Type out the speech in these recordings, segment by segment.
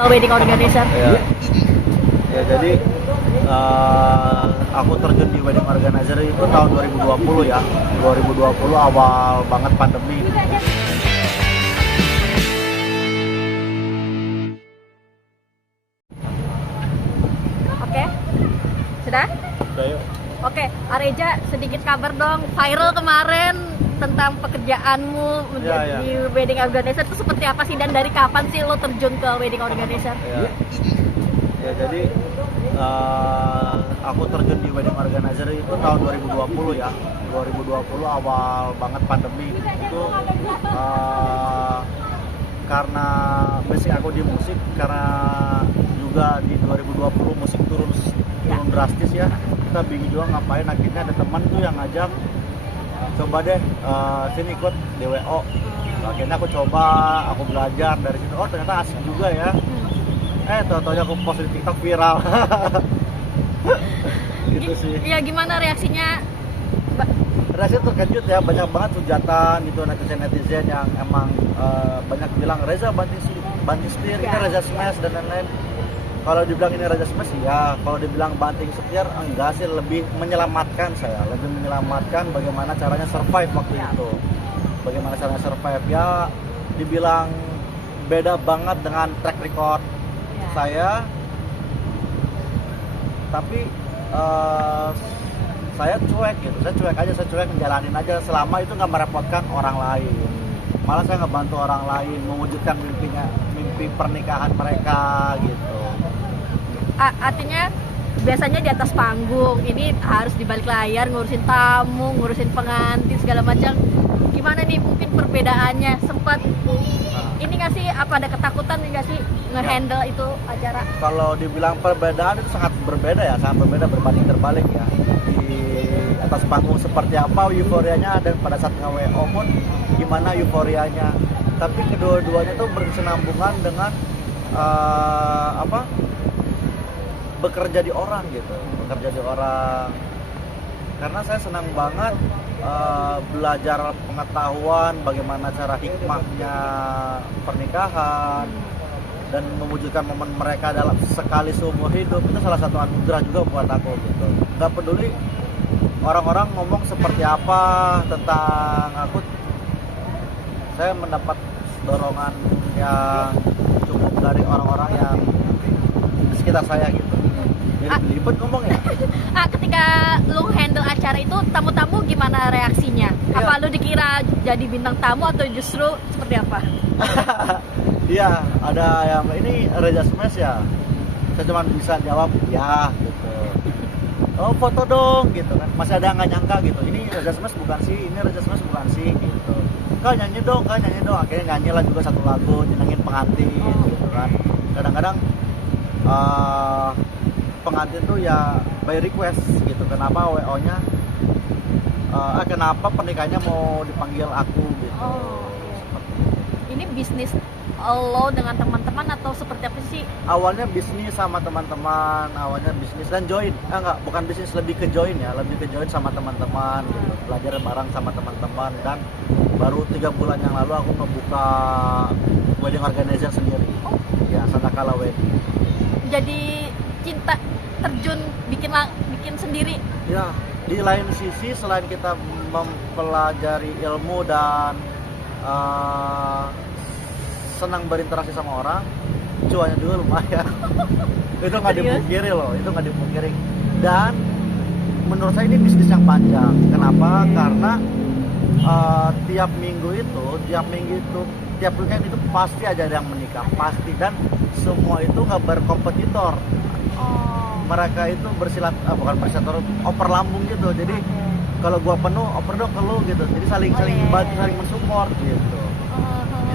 Wedding organizer. Ya jadi aku terjun di wedding organizer itu tahun 2020 ya. 2020 awal banget pandemi. Oke. Sudah? Udah yuk. Oke, Areja sedikit kabar dong. Viral kemarin tentang pekerjaanmu menjadi wedding organizer itu seperti apa sih, dan dari kapan sih lo terjun ke wedding organizer? Ya jadi aku terjun di wedding organizer itu tahun 2020 ya. 2020 awal banget pandemi. Itu karena basic aku di musik, karena juga di 2020 musik turun drastis ya. Kita bingung juga ngapain, akhirnya ada teman tuh yang ngajak, coba deh sini ikut DWO. Akhirnya aku coba, aku belajar dari situ. Oh ternyata asik juga ya. Tau-taunya aku post di TikTok viral. Gitu sih. Ya gimana reaksinya? Reaksinya terkejut ya, banyak banget hujatan gitu, netizen yang emang banyak bilang Reza banting setir, ini Reza Smash dan lain-lain. Kalau dibilang ini Reza Smash ya, kalau dibilang banting setir enggak sih, lebih menyelamatkan saya, lebih menyelamatkan bagaimana caranya survive waktu itu. Bagaimana caranya survive ya, dibilang beda banget dengan track record saya, tapi saya cuek gitu, saya cuek menjalanin aja selama itu nggak merepotkan orang lain. Malah saya ngebantu orang lain mewujudkan mimpi pernikahan mereka gitu. Artinya biasanya di atas panggung, ini harus di balik layar ngurusin tamu, ngurusin pengantin segala macam. Gimana nih mungkin perbedaannya? Sempat ini nggak sih, apa ada ketakutan nggak sih ngehandle itu acara? Kalau dibilang perbedaan itu sangat berbeda ya, sangat berbeda, berbanding terbalik ya. Di atas panggung seperti apa euforianya, dan pada saat nge-WO pun gimana euforianya. Tapi kedua-duanya tuh berkesinambungan dengan bekerja di orang gitu, karena saya senang banget belajar pengetahuan bagaimana cara hikmahnya pernikahan dan mewujudkan momen mereka dalam sekali seumur hidup. Itu salah satu anugerah juga buat aku gitu. Nggak peduli orang-orang ngomong seperti apa tentang aku, saya mendapat dorongan yang cukup dari orang-orang yang di sekitar saya gitu. Jadi belibet ngomong ya. Ketika lu handle acara itu, tamu-tamu gimana reaksinya? Apa lu dikira jadi bintang tamu atau justru seperti apa? Iya, ada yang ini Reza Smash ya. Saya cuma bisa jawab ya gitu. Oh foto dong gitu kan. Masih ada yang nggak nyangka gitu. Ini Reza Smash bukan sih, ini Reza Smash bukan sih gitu. Kak nyanyi dong. Akhirnya nyanyi lah juga satu lagu, nyenengin pengantin gitu kan. Kadang-kadang pengantin tuh ya by request gitu, kenapa WO-nya kenapa pernikahannya mau dipanggil aku gitu. Ini bisnis lo dengan teman-teman atau seperti apa sih? Awalnya bisnis sama teman-teman, dan join. Bukan bisnis, lebih ke join ya, sama teman-teman gitu. Belajar bareng sama teman-teman, dan baru 3 bulan yang lalu aku ngebuka wedding organizer sendiri. Ya, Santakala Wedding. Jadi cinta terjun bikin sendiri. Ya, di lain sisi selain kita mempelajari ilmu dan senang berinteraksi sama orang, cuannya juga lumayan. Itu nggak dipungkiri. Dan menurut saya ini bisnis yang panjang. Kenapa? Karena tiap minggu itu, tiap weekend itu pasti aja ada yang menikah, pasti, dan semua itu nggak berkompetitor. Mereka itu oper lambung gitu. Jadi kalau gua penuh, oper dong ke lu gitu. Jadi saling bantu, saling mensupport gitu.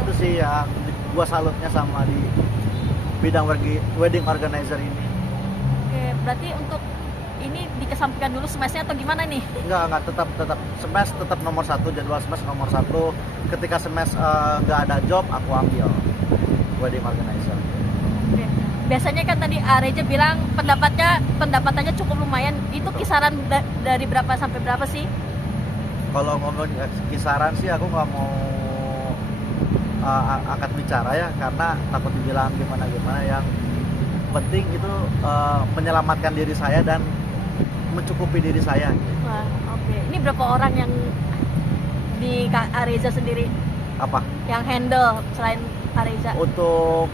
Itu sih yang gua salutnya sama di bidang wedding organizer ini. Oke, berarti untuk ini dikesampingkan dulu Smash-nya atau gimana nih? Enggak, tetap Smash tetap nomor 1, jadwal Smash nomor 1. Ketika Smash nggak ada job, aku ambil wedding organizer. Oke. Biasanya kan tadi Areja bilang pendapatannya cukup lumayan. Itu kisaran dari berapa sampai berapa sih? Kalau ngomong kisaran sih aku nggak mau angkat bicara ya, karena takut dibilang gimana yang penting itu menyelamatkan diri saya dan mencukupi diri saya. Wah, oke. Ini berapa orang yang di Kak Areza sendiri Apa? yang handle selain Areza? Untuk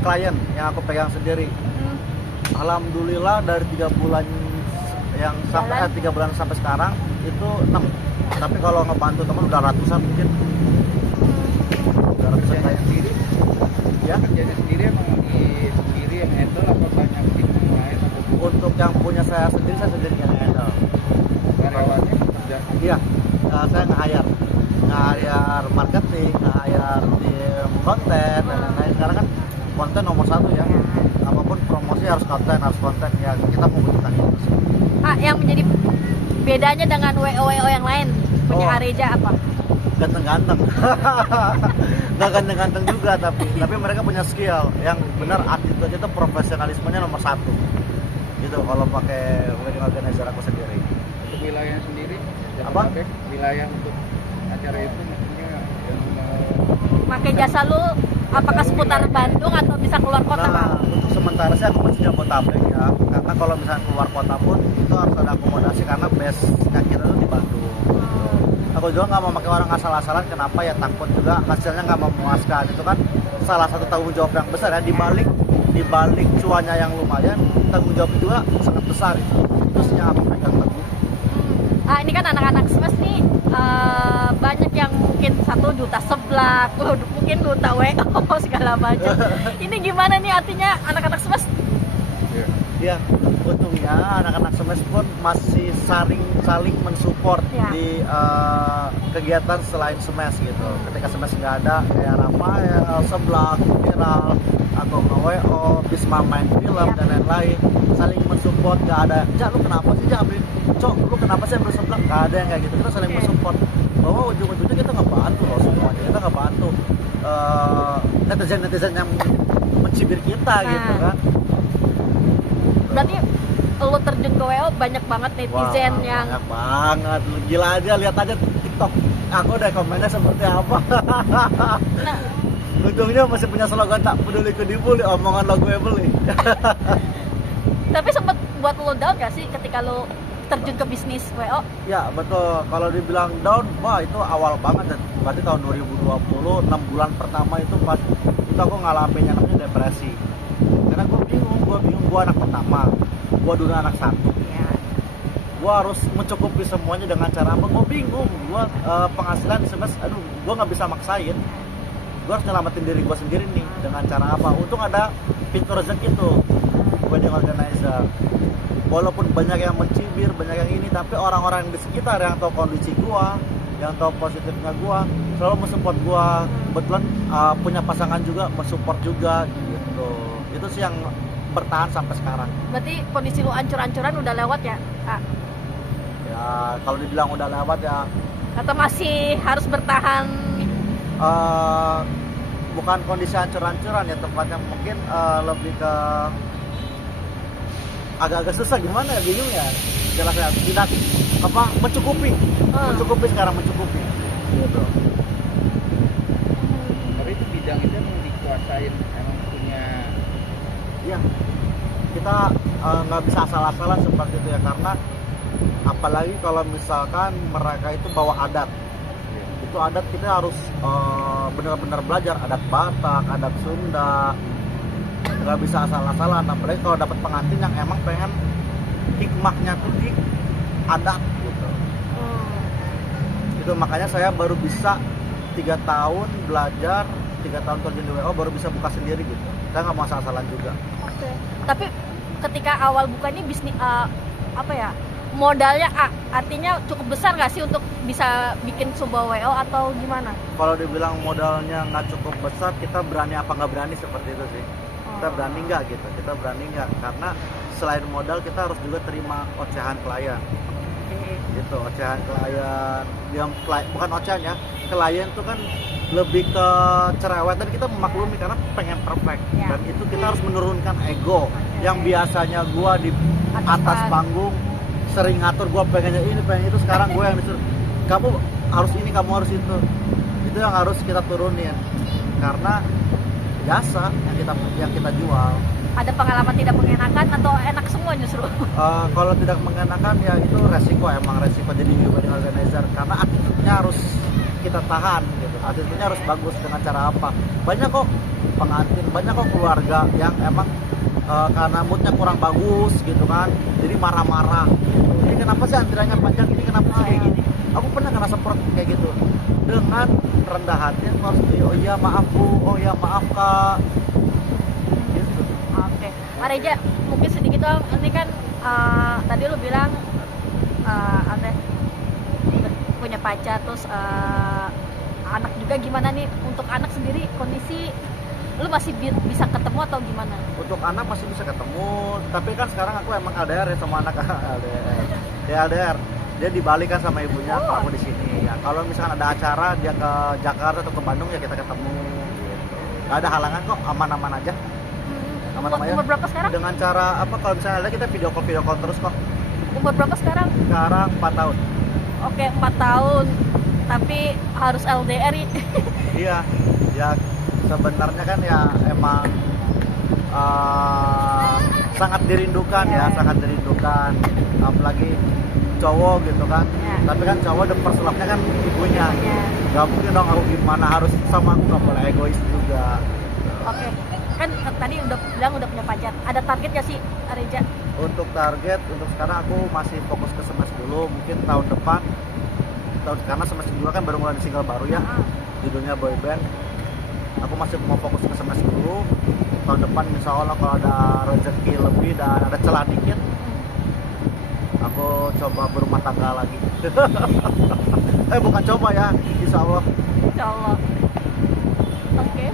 klien yang aku pegang sendiri, Hmm. alhamdulillah dari 3 bulan yang sampai Jalan. 3 bulan sampai sekarang itu 6. Tapi kalau ngebantu teman udah ratusan mungkin. Udah ratusan klien sendiri. Ya. Kerjanya sendiri emang sendiri yang handle apa banyak tim yang lain atau Untuk yang punya saya sendiri yang handle. karyawannya kerja? Iya, saya nge-hire marketing, nge-hire tim konten dan lain-lain. Karena kan konten nomor 1 ya. Apapun promosi harus konten ya, kita membutuhkan itu sih. Yang menjadi bedanya dengan WO yang lain punya Oh. Areza apa? Ganteng-ganteng. Nggak ganteng-ganteng juga, tapi mereka punya skill yang benar. Attitude itu profesionalismenya nomor 1 gitu kalau pakai wedding organizer aku sendiri. Untuk wilayah sendiri Apa? Jabodetabek, wilayah untuk acara itu maksudnya yang Pakai jasa lu apakah seputar Bandung atau bisa keluar kota? Nah, untuk sementara sih aku masih Jabodetabek ya, karena kalau misalnya keluar kota pun itu harus ada akomodasi karena base-nya kita tuh di Bandung. Aku juga nggak mau pakai orang asal-asalan, kenapa ya, takut juga hasilnya nggak memuaskan. Itu kan salah satu tanggung jawab yang besar ya, di balik cuannya yang lumayan, tanggung jawab juga sangat besar. Itu sih yang aku pegang teguh. Ini kan anak-anak smash nih banyak yang mungkin 1 juta seblak, mungkin duta WO segala macam. Ini gimana nih artinya anak-anak smash? Ya, untungnya anak-anak Smash pun masih saling mensupport Ya. di kegiatan selain Smash gitu. Ketika Smash nggak ada, kayak Rafael, Seblak, Viral, atau WO, Bisma main film Ya. dan lain-lain, saling mensupport. Nggak ada, "Ja, lu kenapa sih Ja ambil, Cok, lu kenapa sih ambil Seblak?" Nggak ada yang kayak gitu. Kita saling Oke. mensupport. Bahwa ujung-ujungnya kita ngebantu loh semuanya. Kita ngebantu netizen-netizen yang mencibir kita gitu Nah. kan. Berarti lu terjun ke WO banyak banget netizen Wah, yang banyak banget. Gila aja, lihat aja TikTok aku udah komennya seperti apa. nah, Ujungnya masih punya slogan tak peduli ku dibully, omongan lo gue beli. tapi sempet buat lu down gak sih ketika lu terjun ke bisnis WO? Ya betul, kalau dibilang down, wah itu awal banget. Berarti tahun 2020, 6 bulan pertama itu pas itu aku ngalamin yang namanya depresi. Karena gue bingung, gue anak pertama, gue dulu anak 1. Ya. Gue harus mencukupi semuanya dengan cara apa? Gue bingung. Gue penghasilan di Smash, aduh, gue nggak bisa maksain. Gue harus nyelamatin diri gue sendiri nih dengan cara apa? Untung ada pintu rezeki tuh, wedding organizer. Walaupun banyak yang mencibir, banyak yang ini, tapi orang-orang di sekitar yang tahu kondisi gue, yang tahu positifnya gue, selalu mensupport gue. Kebetulan punya pasangan juga, mensupport juga gitu. Itu sih yang bertahan sampai sekarang. Berarti kondisi lu ancur-ancuran udah lewat ya? Ya kalau dibilang udah lewat ya, Atau masih harus bertahan? bukan kondisi hancur-hancuran ya, tempatnya mungkin lebih ke agak-agak susah, gimana ya, bingung ya jelasnya. Tidak apa, mencukupi sekarang, mencukupi gitu. Tapi itu bidang itu emang dikuasain, emang punya Iya, kita nggak bisa asal-asalan seperti itu ya, karena apalagi kalau misalkan mereka itu bawa adat. Itu adat kita harus benar-benar belajar, adat Batak, adat Sunda. Nggak bisa asal-asalan, apalagi kalau dapat pengantin yang emang pengen hikmahnya tuh di adat gitu. Itu makanya saya baru bisa 3 tahun belajar, 3 tahun kerja di WO baru bisa buka sendiri gitu. Saya nggak mau asal-asalan juga. Oke. Tapi ketika awal buka ini bisnis apa ya? Modalnya artinya cukup besar nggak sih untuk bisa bikin sebuah WO atau gimana? Kalau dibilang modalnya nggak cukup besar, kita berani apa nggak berani seperti itu sih. Kita berani nggak gitu, kita berani nggak, karena selain modal kita harus juga terima ocehan klien gitu. Ocehan klien yang bukan ocehan ya, klien tuh kan lebih ke cerewet, dan kita memaklumi karena pengen perfect. Ya. Dan itu kita harus menurunkan ego yang biasanya gua di atas panggung sering ngatur, gua pengennya ini, pengen itu, sekarang gue yang disuruh, kamu harus ini, kamu harus itu itu yang harus kita turunin karena jasa yang kita jual. Ada pengalaman tidak mengenakan atau enak semua justru? Kalau tidak mengenakan ya itu emang resiko jadi wedding organizer karena attitude-nya harus kita tahan gitu. Attitude-nya harus bagus dengan cara apa? Banyak kok pengantin, banyak kok keluarga yang emang karena moodnya kurang bagus gitu kan, jadi marah-marah. Ini kenapa sih antriannya panjang? Ini kenapa sih kayak gini? Aku pernah kena seperti kayak gitu. Dengan rendah hati aku harus oh iya maaf bu, oh iya maaf kak. Gitu. Oke, Pak Reja, mungkin sedikit dong. Ini kan tadi lu bilang punya pacar, terus anak juga gimana nih? Untuk anak sendiri kondisi lu masih bisa ketemu atau gimana? Untuk anak masih bisa ketemu, tapi kan sekarang aku emang LDR ya sama anak. LDR. Ya LDR. Dia dibalikan sama ibunya, Oh. aku di sini. Ya, kalau misalkan ada acara dia ke Jakarta atau ke Bandung ya kita ketemu. Gitu. Gak ada halangan kok, aman-aman aja. Aman-aman aja. Umur berapa sekarang? Dengan cara apa? Kalau misalnya ada kita video call terus kok. Umur berapa sekarang? Sekarang 4 tahun. Oke, 4 tahun. Tapi harus LDR. Iya. Ya sebenarnya kan ya emang sangat dirindukan ya, sangat dirindukan. Apalagi cowok gitu kan. Ya. Tapi kan cowok the first love-nya kan ibunya. Ya. Gak mungkin dong aku gimana, harus sama aku, gak boleh egois juga. Oke. Kan tadi udah bilang udah punya pacar. Ada target gak sih, Reja? Untuk target, untuk sekarang aku masih fokus ke Smash dulu. Mungkin tahun depan, karena Smash juga kan baru mulai single baru ya, judulnya Boyband. Aku masih mau fokus ke Smash dulu. Tahun depan insya Allah kalau ada rezeki lebih dan ada celah dikit, aku coba berumah tangga lagi. Bukan coba ya, insya Allah. Insya Allah. Oke.